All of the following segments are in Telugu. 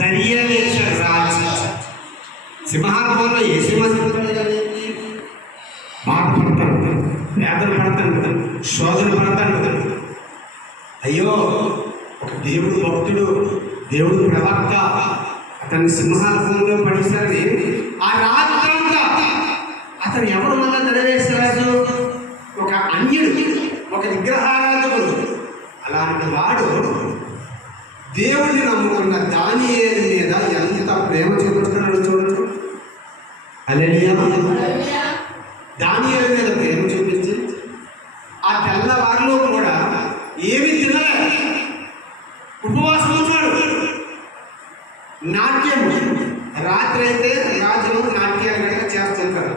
దర్యావేశ్వర రాజు సింహాసనంలో ఏ సింహాసనం బాధపడతాడు, వేదన పడతాడు, శోధన పడతాడు. అయ్యో ఒక దేవుడు భక్తుడు, దేవుడు ప్రవక్త, అతన్ని సింహాసనంలో పడేశారని ఆ రాత్రంతా అతను ఎవరు మళ్ళా దర్యావేశ్వరరాజు? ఒక అన్యుడు, ఒక విగ్రహారాధకుడు. అలాంటి వాడు దేవుడిని నమ్ముకున్న దానియేలు మీద ఎంత ప్రేమ చూపించుకున్నాడు చూడచ్చు. హల్లెలూయా. దానియేలు మీద ప్రేమ చూపించి ఆ తెల్లవారిలో కూడా ఏమి తినలే, ఉపవాసం ఉన్నాడు. నాట్యం రాత్రి అయితే రాజులు నాట్యాలు కనుక చేస్తుంటారు,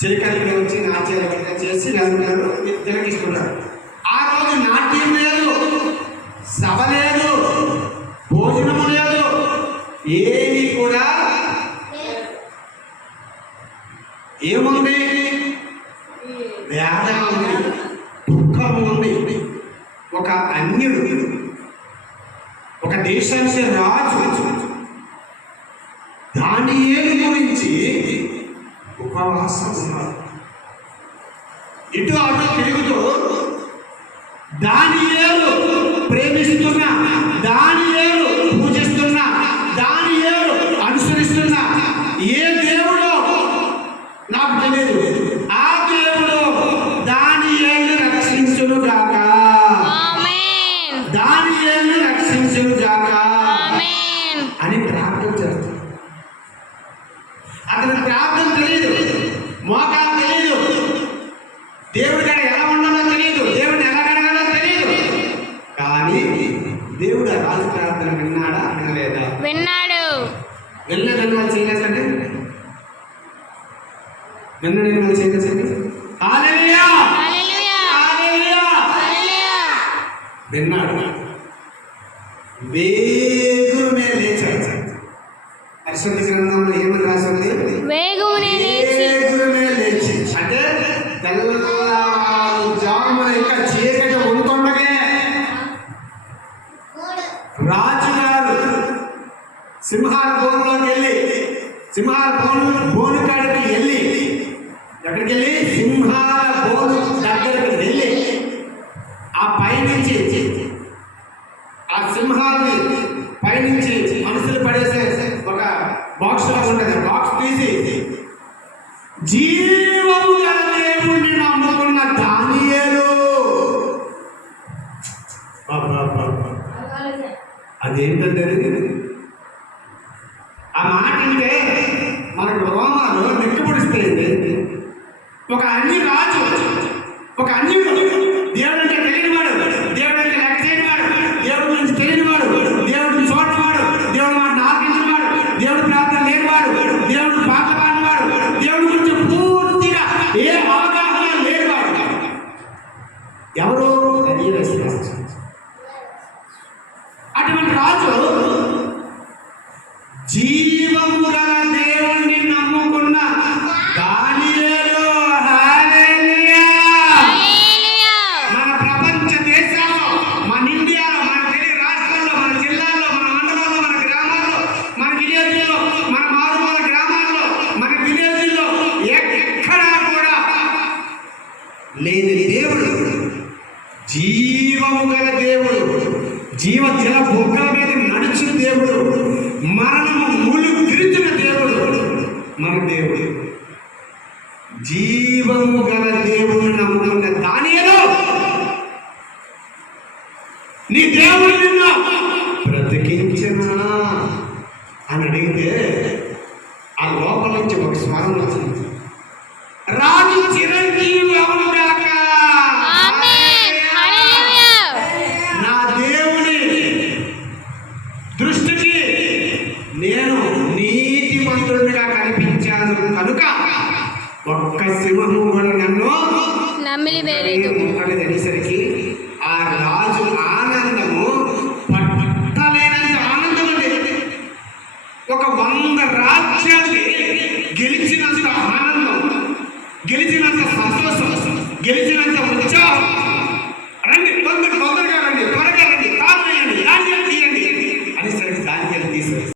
చిలికలు వచ్చి నాట్యాలు కనుక చేసి అందరూ తిలకిస్తున్నారు. ఆ రోజు నాట్యం లేదు, సభ లేదు, భోజనము లేదు, ఏమి కూడా. ఏముంది? వేదన ఉంది, దుఃఖం ఉంది. ఒక అన్యుడు, ఒక దేశానికి రాజు దానియేలు గురించి ఉపవాసం ఉన్నారు. ఇటు అటు తిరుగుతూ దానియేలు ప్రేమిస్తున్నా, దానియేలు పూజిస్తున్నా, దానియేలు అనుసరిస్తున్నా ఏ దేవుడో నాకు తెలియదు, ఆ దేవుడు దానియేలును రక్షించును గాక, దానియేలును రక్షించును గాక అని ప్రార్థన చేస్తాడు. అతని ప్రార్థన తెలియదు, మోకాలు తెలియదు, దేవుడి కాడ ఎలా ఉండాలో తెలియదు, దేవుడిని ఎలా అడగాలో తెలియదు. కానీ దేవుడు రాజు ప్రార్థన విన్నాడా వినలేదా? విన్నాడు. విన్నదన్నా చేయలేదండి, విన్నదన్నా చేయలేదండి. హల్లెలూయా, హల్లెలూయా, హల్లెలూయా. విన్నాడు, వేగునే లేచాడు. పరిశుద్ధ గ్రంథంలో ఏమని రాసింది? వేగునే లేచి. అంటే తెల్లవారుజామున ఇంకా చీకటి ఉంటుండగా రాజుగారు సింహాల బోనులోకి వెళ్ళి, సింహాల బోను కాడికి వెళ్ళి, ఎక్కడికి వెళ్ళి? సింహాల బోను దగ్గరికి వెళ్ళి ఆ పైనుంచి, ఆ సింహాన్ని పైనుంచి మనుషులు పడేసే ఒక బాక్స్ లా ఉంటుంది, బాక్స్ తీసి జీవము గల దేవుణ్ణి నమ్ముకున్న దానియేలు, అదేంటంటే ఆ మాట అంటే మనకు రోమాలు నెక్కుపొడిస్తాయండి. ఒక అన్ని రాజు, ఒక అన్యుడు, దేవుడు అంటే తెలియనివాడు, దేవుడు అంటే లెక్క చేయనివాడు, దేవుడి గురించి తెలియనివాడు, దేవుడిని చూడనివాడు, దేవుడు మాట ఆలకించినవాడు, దేవుడు ప్రార్థన లేనివాడు, దేవుడు పాటలు పాడినవాడు, దేవుడి గురించి పూర్తిగా ఏ అవగాహన లేనివాడు. ఎవరు? అటువంటి రాజు జీవము గల దేవుణ్ణి నమ్ముకున్న దానియేలు. హల్లెలూయా. మన ప్రపంచ దేశాల్లో, మన ఇండియాలో, మన తెలుగు రాష్ట్రాల్లో, మన జిల్లాల్లో, మన మండలాల్లో, మన గ్రామాల్లో, మన విలేజ్లో, మన మారుమూల గ్రామాల్లో, మన విలేజ్లో ఎక్కడా కూడా లేని దేవుడు, జీవము గల దేవుడు, జీవ జల బొగ్గల మీద నడుచు దేవుడు, మరణము ములు తిరుగుతున్న దేవుడు మన దేవుడు. జీవము గల దేవుడు నమ్ముకున్న దానియేలు, నీ దేవుడు నిన్ను బ్రతికించనా అని అడిగితే ఆ లోపల నుంచి ఒక స్వరం వచ్చింది, రాజు చిరంజీవి అవును గాక. నా దేవుని దృష్టికి నేను నీతిమంతుడిగా కనిపించాను కనుక ఒక్క సింహము కూడా నన్ను అనేసరికి ఆ రాజు ఆనందము పట్టలేనంత ఆనందం అండి. ఒక 100 రాజ్యాన్ని గెలిచినంత ఆనందం, గెలిచినంత సంతోషం, గెలిచినంత ఉత్సాహం. రండి, తొందరగా రండి, త్వరగా రండి, కాదు తీయండి అనేసరికి దానికి